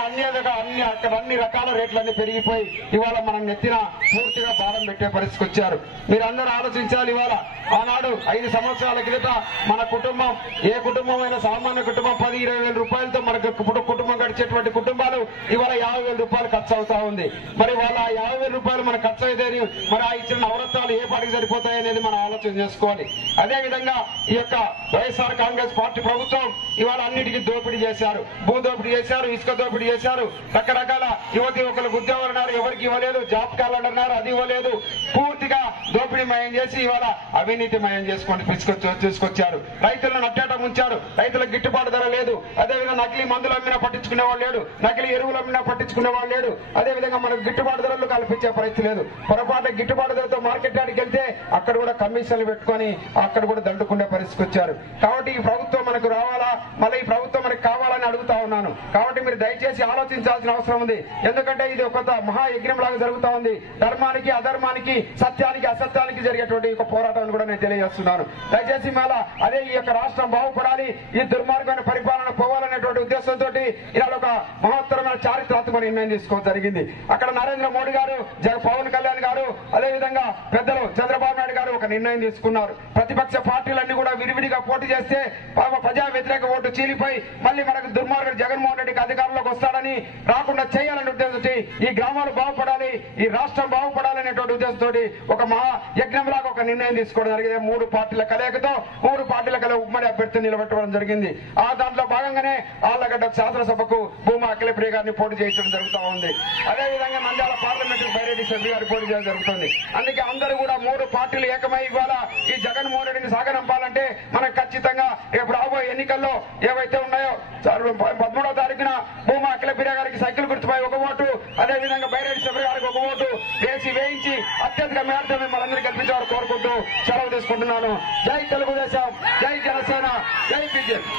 అన్ని రకాల రేట్లన్నీ పెరిగిపోయి ఇవాళ మనం నెత్తిన పూర్తిగా భారం పెట్టే పరిస్థితికి వచ్చారు. మీరందరూ ఆలోచించాలి. ఇవాళ ఆనాడు 5 సంవత్సరాల కిందట మన కుటుంబం, ఏ కుటుంబమైనా సామాన్య కుటుంబం 10-20 వేల రూపాయలతో మనకు కుటుంబం గడిచేటువంటి కుటుంబాలు ఇవాళ 50,000 రూపాయలు ఖర్చు అవుతా ఉంది. మరి వాళ్ళ 50,000 రూపాయలు మనకు ఖర్చు అయితే మరి ఆ ఇచ్చిన నవరత్నాలు ఏ పాటికి సరిపోతాయి అనేది మనం ఆలోచన చేసుకోవాలి. అదేవిధంగా ఈ యొక్క వైఎస్ఆర్ కాంగ్రెస్ పార్టీ ప్రభుత్వం ఇవాళ అన్నిటికీ దోపిడీ చేశారు. భూ దోపిడీ చేశారు, ఇసుక దోపిడీ చేశారు, రకరకాల యువకులకు ఉద్యోగాలు అన్నారు, ఎవరికి ఇవ్వలేదు, జాబ్ క్యాలెండర్ అన్నారు, అది ఇవ్వలేదు. పూర్తిగా దోపిడీమయం చేసి ఇవాళ అవినీతిమయం చేసుకొని తీసుకొచ్చారు. రైతులను నట్టేట ముంచారు. రైతులకు గిట్టుబాటు ధర లేదు. అదేవిధంగా నకిలీ మందులు అమ్మినా పట్టించుకునేవాడు లేడు, నకిలీ ఎరువులు అమ్మినా పట్టించుకునేవాడు లేడు. అదేవిధంగా మనకు గిట్టుబాటు ధరలు కల్పించే పరిస్థితి లేదు. పొరపాటు గిట్టుబాటు ధరతో మార్కెట్ యార్డ్కి వెళ్తే అక్కడ కూడా కమిషన్లు పెట్టుకొని అక్కడ కూడా దండుకునే పరిస్థితికి వచ్చారు. కాబట్టి ఈ ప్రభుత్వం మనకు రావాలా, మళ్ళీ ఈ ప్రభుత్వం మనకు కావాలని అడుగుతా ఉన్నాను. కాబట్టి మీరు దయచేసి ఆలోచించాల్సిన అవసరం ఉంది. ఎందుకంటే ఇది ఒక మహాయజ్ఞం లాగా జరుగుతా ఉంది. ధర్మానికి అధర్మానికి, సత్యానికి అసత్యానికి జరిగేటువంటి ఒక పోరాటం కూడా నేను తెలియజేస్తున్నాను. దయచేసి మళ్ళా అదే ఈ యొక్క రాష్ట్రం బాగుపడాలి, ఈ దుర్మార్గమైన పరిపాలన పోవాలనేటువంటి ఉద్దేశంతో ఇవాళ ఒక మహత్తరమైన చారిత్రాత్మక నిర్ణయం తీసుకోవడం జరిగింది. అక్కడ నరేంద్ర మోడీ గారు, పవన్ కళ్యాణ్ గారు, అదేవిధంగా పెద్దలు చంద్రబాబు నాయుడు గారు ఒక నిర్ణయం తీసుకున్నారు. ప్రతిపక్ష పార్టీలన్నీ కూడా విడివిడిగా పోటీ చేస్తే ప్రజా వ్యతిరేక ఓటు చీలిపోయి మళ్ళీ మనకు దుర్మార్గుడు జగన్మోహన్ రెడ్డికి అధికారంలోకి వస్తాడని రాకుండా చేయాలనే ఉద్దేశంతో ఈ గ్రామాలు బాగుపడాలి, ఈ రాష్ట్రం బాగుపడాలనేటువంటి ఉద్దేశంతో ఒక మహా యజ్ఞం లాగా ఒక నిర్ణయం తీసుకోవడం జరిగింది. 3 పార్టీల కలయికతో 3 పార్టీల ఉమ్మడి అభ్యర్థిని నిలబెట్టడం జరిగింది. ఆ దాంట్లో భాగంగానే ఆళ్లగడ్డ శాసనసభకు భూమా అఖిలప్రియ గారిని పోటీ చేయడం జరుగుతూ ఉంది. అదేవిధంగా నంద్యాల పార్లమెంట్ బైరెడ్డి సభ్యు గారి పోటీ చేయడం జరుగుతుంది. అందుకే అందరూ కూడా 3 పార్టీలు ఏకమై ఇవాళ ఈ జగన్మోహన్ రెడ్డిని సాగనంపాలంటే మనం ఖచ్చితంగా రేపు రాబోయే ఎన్నికల్లో ఏవైతే ఉన్నాయో 13వ తారీఖున భూమా అఖిలప్రియ గారికి సైకిల్ గుర్తుపై 1 ఓటు, అదేవిధంగా బైరెడ్డి సభ్యు గారికి 1 ఓటు వేయించి అత్యధిక మేరతో మిమ్మల్ని గెలిపించాలని కోరుకుంటూ సెలవు తీసుకుంటున్నాను. జై తెలుగుదేశం, జై జనసేన, జై బీజేపీ.